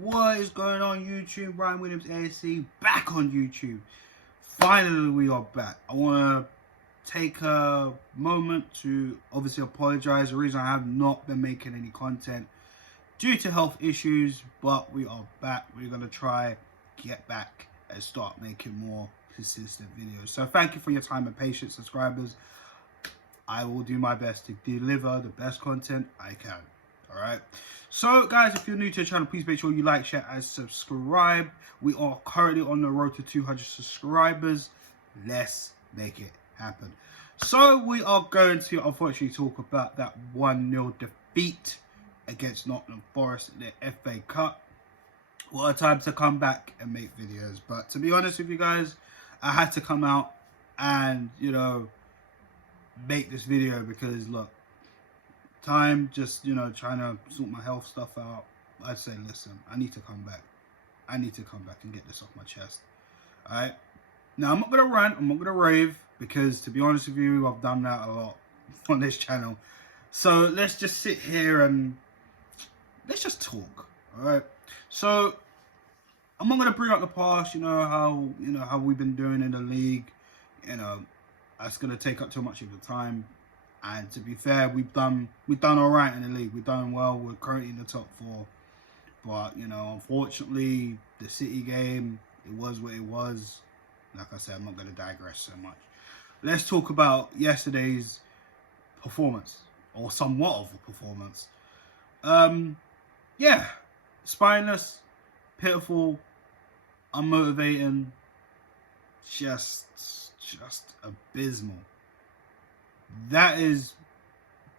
What is going on YouTube? Ryan Williams ASC back on YouTube. Finally we are back. I want to take a moment to obviously apologize. The reason I have not been making any content due to health issues, but we are back. We're going to try get back and start making more consistent videos. So thank you for your time and patience, subscribers. I will do my best to deliver the best content I can. Alright, so guys, if you're new to the channel, please make sure you like, share and subscribe. We are currently on the road to 200 subscribers. Let's make it happen. So we are going to unfortunately talk about that 1-0 defeat against Nottingham Forrest in the FA Cup. What a time to come back and make videos. But to be honest with you guys, I had to come out and, you know, make this video because look, time just, you know, trying to sort my health stuff out. I'd say, listen, I need to come back. I need to come back and get this off my chest. Alright? Now, I'm not going to rant. I'm not going to rave because, to be honest with you, I've done that a lot on this channel. So, let's just sit here and let's just talk. Alright? So, I'm not going to bring up the past, you know, how we've been doing in the league. You know, that's going to take up too much of the time. And to be fair, we've done all right in the league. We've done well. We're currently in the top 4. But, you know, unfortunately, the City game, it was what it was. Like I said, I'm not going to digress so much. Let's talk about yesterday's performance, or somewhat of a performance. Yeah, spineless, pitiful, unmotivating, just abysmal. That is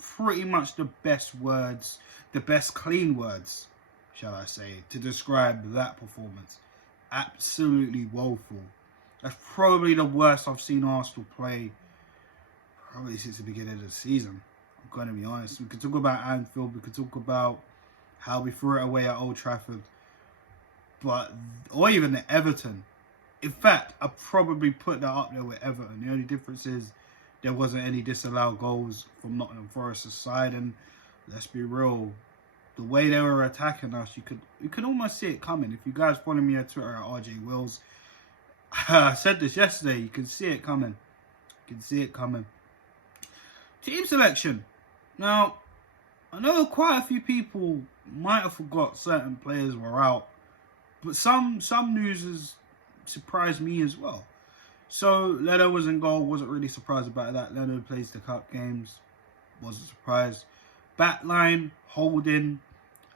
pretty much the best words, the best clean words, shall I say, to describe that performance. Absolutely woeful. That's probably the worst I've seen Arsenal play probably since the beginning of the season. I'm going to be honest. We could talk about Anfield. We could talk about how we threw it away at Old Trafford. Or even at Everton. In fact, I'd probably put that up there with Everton. The only difference is there wasn't any disallowed goals from Nottingham Forest's side, and let's be real, the way they were attacking us, you could almost see it coming. If you guys follow me on Twitter at RJ Wills, I said this yesterday, you can see it coming. You can see it coming. Team selection. Now, I know quite a few people might have forgot certain players were out, but some news has surprised me as well. So, Leno was in goal. Wasn't really surprised about that. Leno plays the cup games. Wasn't surprised. Backline, Holding,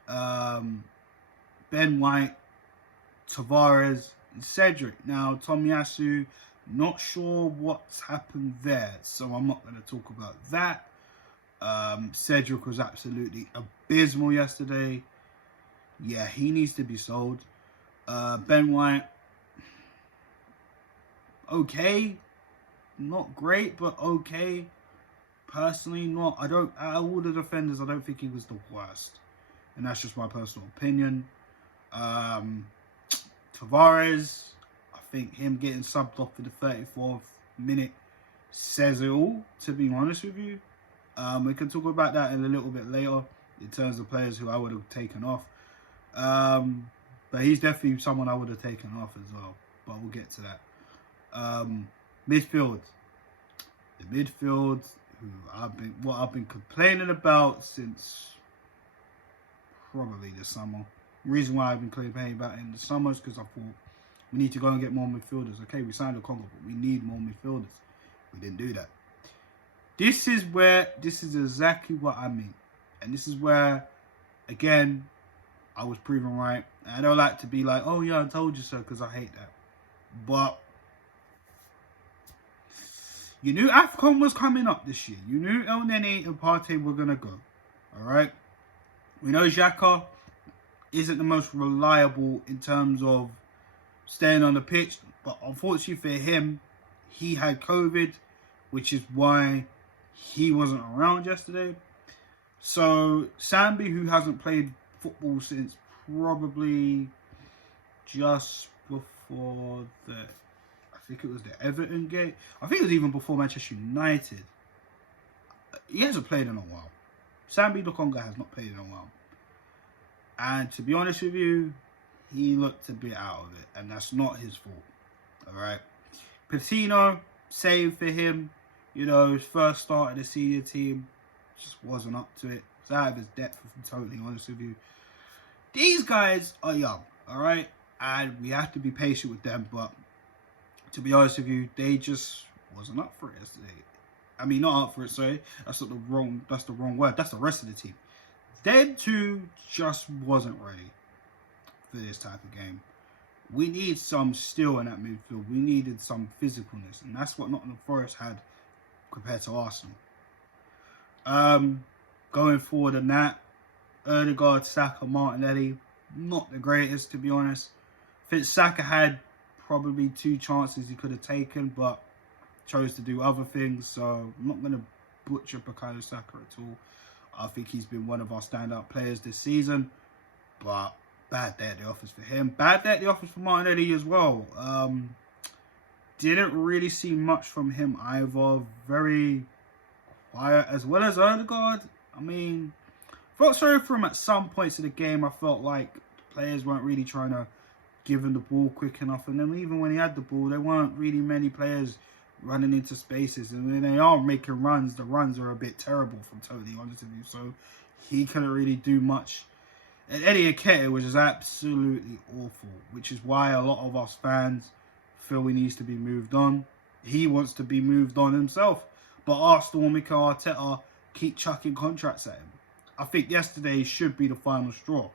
Ben White, Tavares, and Cedric. Now, Tomiyasu, not sure what's happened there. So, I'm not going to talk about that. Cedric was absolutely abysmal yesterday. Yeah, he needs to be sold. Ben White, okay, not great, but okay. Personally, not. Out of all the defenders, I don't think he was the worst, and that's just my personal opinion. Tavares, I think him getting subbed off for the 34th minute says it all, to be honest with you. We can talk about that in a little bit later in terms of players who I would have taken off. But he's definitely someone I would have taken off as well. But we'll get to that. Midfield. The midfield, what I've been complaining about since probably the summer. The reason why I've been complaining about it in the summer is because I thought we need to go and get more midfielders. Okay, we signed a Congo, but we need more midfielders. We didn't do that. This is exactly what I mean. And this is where, again, I was proven right. And I don't like to be like, oh yeah, I told you so, because I hate that. But you knew AFCON was coming up this year. You knew El Nene and Partey were going to go. Alright? We know Xhaka isn't the most reliable in terms of staying on the pitch. But unfortunately for him, he had COVID, which is why he wasn't around yesterday. So, Sambi, who hasn't played football since probably just before I think it was the Everton game. I think it was even before Manchester United. He hasn't played in a while. Sambi Lokonga has not played in a while. And to be honest with you, he looked a bit out of it, and that's not his fault. All right, Patino, save for him. You know, his first start of the senior team just wasn't up to it. It's out of his depth, if I'm totally honest with you. These guys are young, all right, and we have to be patient with them. But to be honest with you, they just wasn't up for it yesterday. I mean, not up for it. Sorry, that's the wrong word. That's the rest of the team. Them two just wasn't ready for this type of game. We need some steel in that midfield. We needed some physicalness, and that's what Nottingham Forest had compared to Arsenal. Going forward in that, Odegaard, Saka, Martinelli, not the greatest, to be honest. I think Saka had probably 2 chances he could have taken, but chose to do other things. So I'm not going to butcher Bukayo Saka at all. I think he's been one of our standout players this season, but bad day at the office for him. Bad day at the office for Martinelli as well. Didn't really see much from him either. Very quiet, as well as Odegaard. I mean, felt sorry for him at some points of the game. I felt like players weren't really trying to give him the ball quick enough. And then even when he had the ball, there weren't really many players running into spaces. And when they are making runs, the runs are a bit terrible, if I'm totally honest with you. So he couldn't really do much. And Eddie Nketiah was just absolutely awful, which is why a lot of us fans feel he needs to be moved on. He wants to be moved on himself. But Arsenal and Mikel Arteta keep chucking contracts at him. I think yesterday should be the final straw.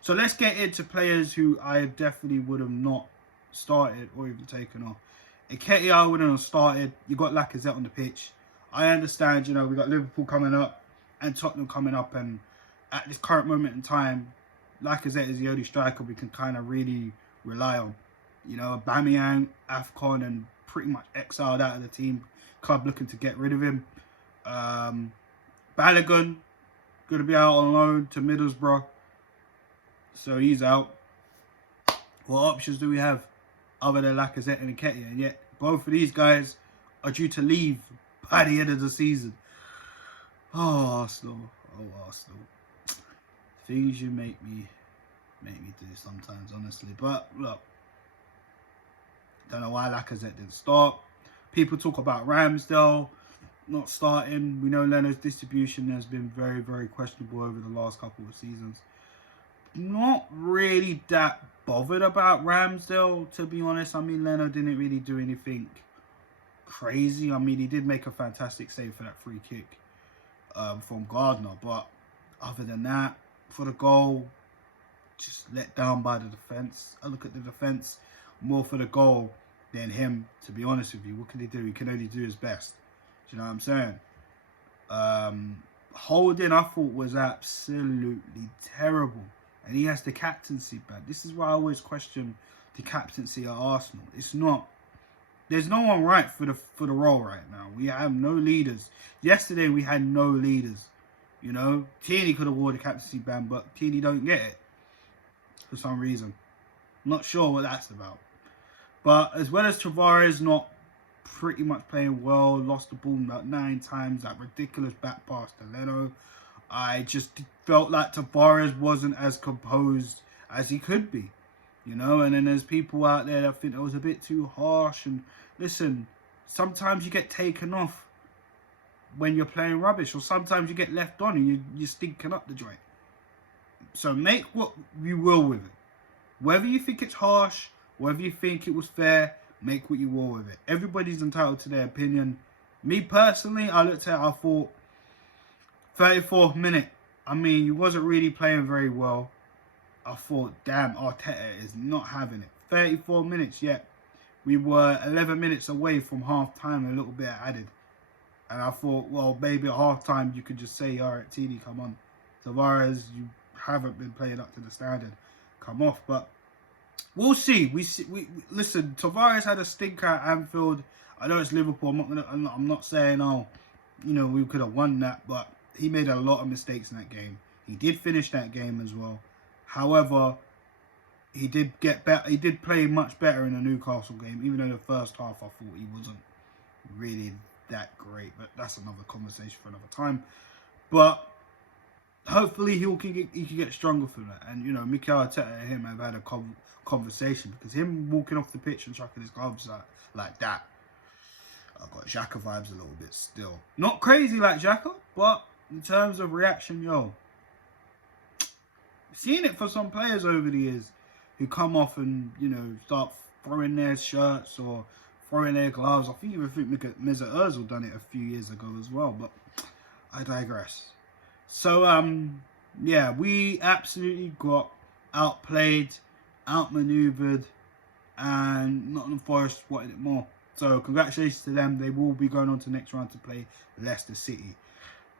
So let's get into players who I definitely would have not started or even taken off. Nketiah wouldn't have started. You got Lacazette on the pitch. I understand, you know, we got Liverpool coming up and Tottenham coming up, and at this current moment in time, Lacazette is the only striker we can kind of really rely on. You know, Aubameyang, AFCON, and pretty much exiled out of the team. Club looking to get rid of him. Balogun going to be out on loan to Middlesbrough, so he's out. What options do we have other than Lacazette and Nketiah? And yet both of these guys are due to leave by the end of the season. Oh, Arsenal. Oh, Arsenal. Things you make me do sometimes, honestly. But look, don't know why Lacazette didn't start. People talk about Ramsdale not starting. We know Leno's distribution has been very, very questionable over the last couple of seasons. Not really that bothered about Ramsdale, to be honest. I mean, Leno didn't really do anything crazy. I mean, he did make a fantastic save for that free kick from Gardner. But other than that, for the goal, just let down by the defence. I look at the defence more for the goal than him, to be honest with you. What can he do? He can only do his best. Do you know what I'm saying? Holding, I thought, was absolutely terrible. And he has the captaincy bad. This is why I always question the captaincy at Arsenal. It's not. There's no one right for the role right now. We have no leaders. Yesterday we had no leaders. You know, Tierney could have wore the captaincy band, but Tierney don't get it for some reason. Not sure what that's about. But as well as Tavares not pretty much playing well, lost the ball about 9 times, that ridiculous back pass to Leno, I just felt like Tavares wasn't as composed as he could be. You know, and then there's people out there that think it was a bit too harsh. And listen, sometimes you get taken off when you're playing rubbish, or sometimes you get left on and you're stinking up the joint. So make what you will with it. Whether you think it's harsh, whether you think it was fair, make what you will with it. Everybody's entitled to their opinion. Me personally, I looked at it, I thought, 34th minute, I mean, you wasn't really playing very well. I thought, damn, Arteta is not having it. 34 minutes, yet we were 11 minutes away from half time, a little bit added. And I thought, well, maybe at half time you could just say, all right, Tini, come on. Tavares, you haven't been playing up to the standard. Come off. But we'll see. We listen, Tavares had a stinker at Anfield. I know it's Liverpool. I'm not saying, oh, you know, we could have won that, but he made a lot of mistakes in that game. He did finish that game as well. However, he did get better. He did play much better in the Newcastle game, even though the first half I thought he wasn't really that great. But that's another conversation for another time. But hopefully he can get stronger from that. And you know, Mikel Arteta and him have had a conversation, because him walking off the pitch and chucking his gloves like that, I've got Xhaka vibes a little bit still. Not crazy like Xhaka, but in terms of reaction, yo, seen it for some players over the years who come off and, you know, start throwing their shirts or throwing their gloves. I think Mesut Ozil done it a few years ago as well, but I digress. So, yeah, we absolutely got outplayed, outmaneuvered, and Nottingham Forrest wanted it more. So, congratulations to them. They will be going on to the next round to play Leicester City.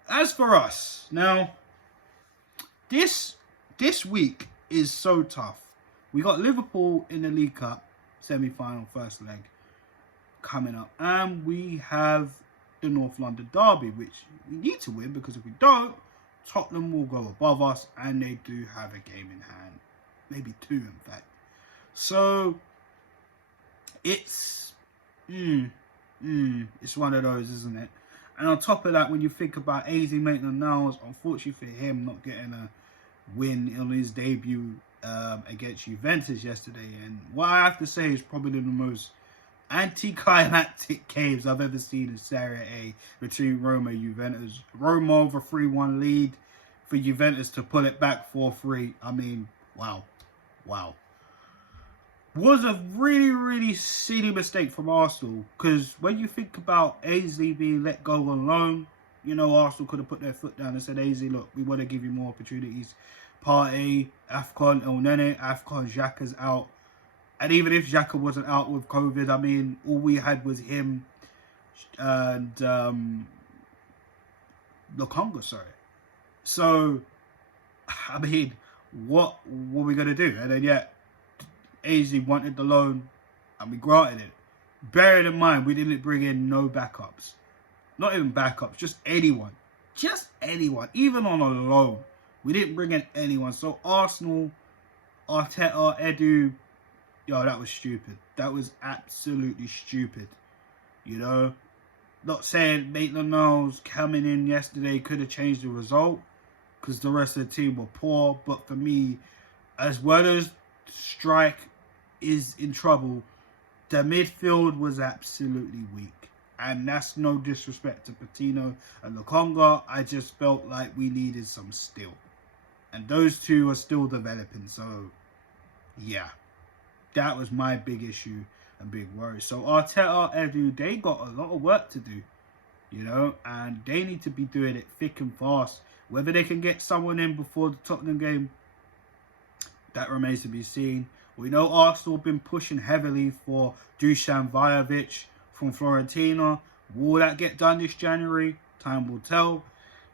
As for us, now, this week is so tough. We got Liverpool in the League Cup semi-final first leg coming up, and we have the North London derby, which we need to win, because if we don't, Tottenham will go above us, and they do have a game in hand, maybe two in fact. So it's it's one of those, isn't it? And on top of that, when you think about AZ Maitland-Niles, unfortunately for him, not getting a win on his debut against Juventus yesterday, and what I have to say is probably the most anticlimactic games I've ever seen in Serie A between Roma and Juventus. Roma over 3-1 lead, for Juventus to pull it back 4-3. I mean, wow. Was a really silly mistake from Arsenal, because when you think about AZ being let go on loan, you know, Arsenal could have put their foot down and said, AZ, look, we want to give you more opportunities. Partey, AFCON, El Nene, AFCON, Xhaka's out. And even if Xhaka wasn't out with COVID, I mean, all we had was him and Lokonga, sorry. So, I mean, what were we going to do? And then, yeah, AZ wanted the loan, and we granted it. Bearing in mind, we didn't bring in no backups. Not even backups, just anyone. Just anyone, even on a loan. We didn't bring in anyone. So Arsenal, Arteta, Edu, yo, that was stupid. That was absolutely stupid. You know, not saying Maitland-Niles coming in yesterday could have changed the result, because the rest of the team were poor. But for me, as well as Strike is in trouble, the midfield was absolutely weak. And that's no disrespect to Patino and Lokonga. I just felt like we needed some steel. And those two are still developing. So, yeah. That was my big issue and big worry. So, Arteta, Edu, they got a lot of work to do. You know, and they need to be doing it thick and fast. Whether they can get someone in before the Tottenham game, that remains to be seen. We know Arsenal have been pushing heavily for Dusan Vlahovic from Fiorentina. Will that get done this January? Time will tell.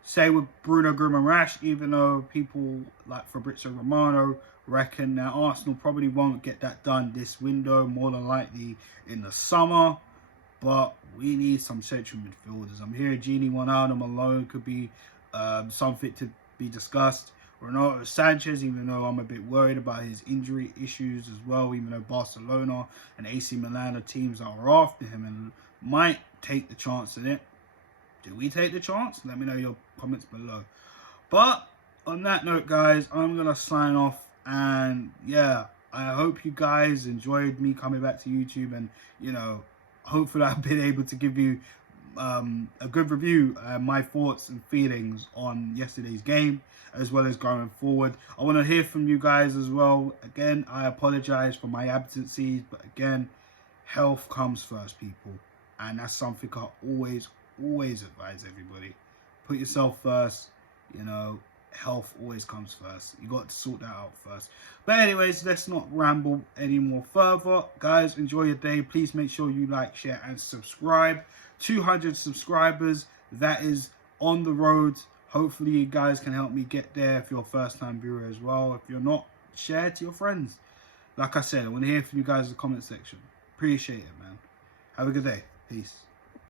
Say with Bruno Guimaraes, even though people like Fabrizio Romano reckon that Arsenal probably won't get that done this window, more than likely in the summer. But we need some central midfielders. I'm hearing Gini Wijnaldum alone could be something to be discussed. Renato Sanchez, even though I'm a bit worried about his injury issues as well, even though Barcelona and AC Milan are teams that are after him and might take the chance in it. Do we take the chance? Let me know your comments below. But on that note, guys, I'm going to sign off. And yeah, I hope you guys enjoyed me coming back to YouTube. And, you know, hopefully I've been able to give you a good review, my thoughts and feelings on yesterday's game, as well as going forward. I want to hear from you guys as well. Again, I apologize for my absences, but again, health comes first, people. And that's something I always advise everybody. Put yourself first, you know, health always comes first. You got to sort that out first. But anyways, let's not ramble any more further. Guys, enjoy your day. Please make sure you like, share, and subscribe. 200 subscribers, that is on the road. Hopefully you guys can help me get there if you're a first time viewer as well. If you're not, share it to your friends. Like I said, I want to hear from you guys in the comment section. Appreciate it, man. Have a good day. Peace.